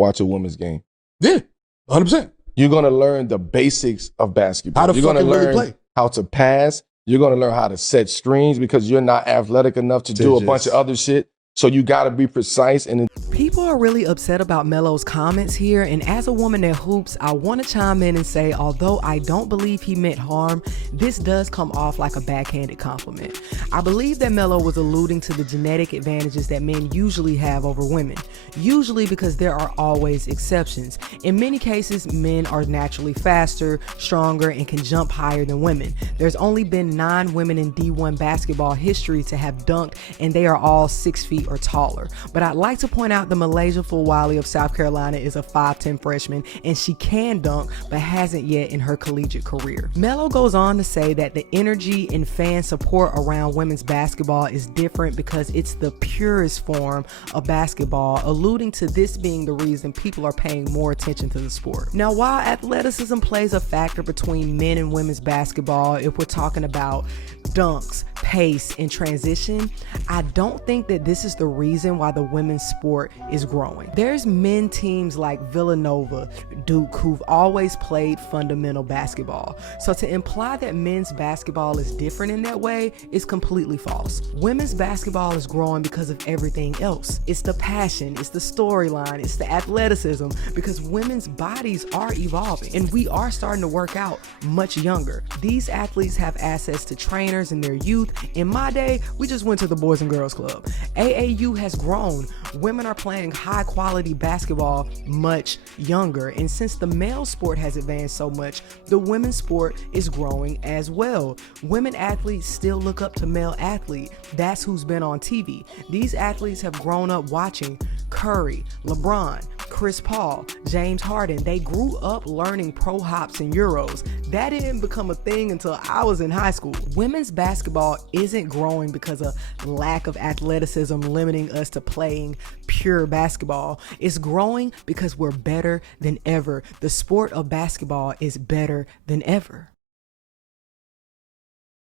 watch a women's game. Yeah, 100%. You're going to learn the basics of basketball. How to You're going to fucking learn really play. how to pass. You're going to learn how to set screens because you're not athletic enough to do a bunch of other shit. So you got to be precise. And people are really upset about Melo's comments here, and as a woman that hoops, I want to chime in and say, although I don't believe he meant harm, this does come off like a backhanded compliment. I believe that Melo was alluding to the genetic advantages that men usually have over women, usually because there are always exceptions. In many cases, men are naturally faster, stronger, and can jump higher than women. There's only been 9 women in D1 basketball history to have dunked, and they are all 6 feet or taller. But I'd like to point out the Malaysia Fulwali of South Carolina is a 5'10 freshman, and she can dunk, but hasn't yet in her collegiate career. Melo goes on to say that the energy and fan support around women's basketball is different because it's the purest form of basketball, alluding to this being the reason people are paying more attention to the sport. Now, while athleticism plays a factor between men and women's basketball, if we're talking about dunks, pace, and transition, I don't think that this is the reason why the women's sport is growing. There's men teams like Villanova, Duke, who've always played fundamental basketball. So to imply that men's basketball is different in that way is completely false. Women's basketball is growing because of everything else. It's the passion, it's the storyline, it's the athleticism, because women's bodies are evolving and we are starting to work out much younger. These athletes have access to trainers in their youth. In my day, we just went to the Boys and Girls Club. AAU has grown. Women are playing high quality basketball much younger. And since the male sport has advanced so much, the women's sport is growing as well. Women athletes still look up to male athletes. That's who's been on TV. These athletes have grown up watching Curry, LeBron, Chris Paul, James Harden. They grew up learning pro hops and euros. That didn't become a thing until I was in high school. Women's basketball isn't growing because of lack of athleticism limiting us to playing pure basketball. It's growing because we're better than ever. The sport of basketball is better than ever.